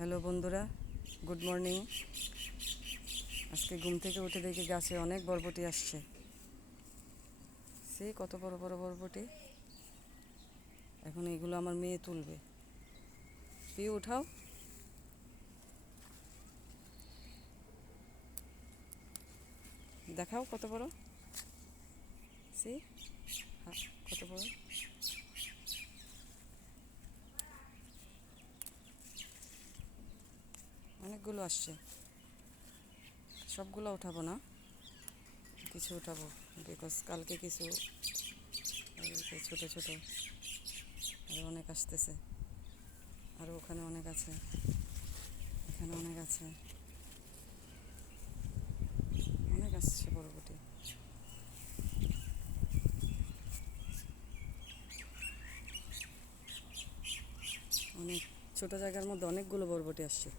Hello বন্ধুরা, good morning. আজকে ঘুম থেকে উঠে দেখি গাছে অনেক বরবটি আসছে। সে কত বড় বড় বরবটি। এখন এগুলো আমার মেয়ে তুলবে। পিউ উঠাও। দেখাও কত বড়। সে কত বড়। অনেকগুলো আসছে। সবগুলো উঠাবো না, কিছু উঠাবো, বিকজ কালকে কিছু ছোটো ছোটো আরও অনেক আসতেছে। আরও ওখানে অনেক আছে, এখানে অনেক আছে, অনেক আসছে বরবটি। অনেক ছোটো জায়গার মধ্যে অনেকগুলো বরবটি আসছে।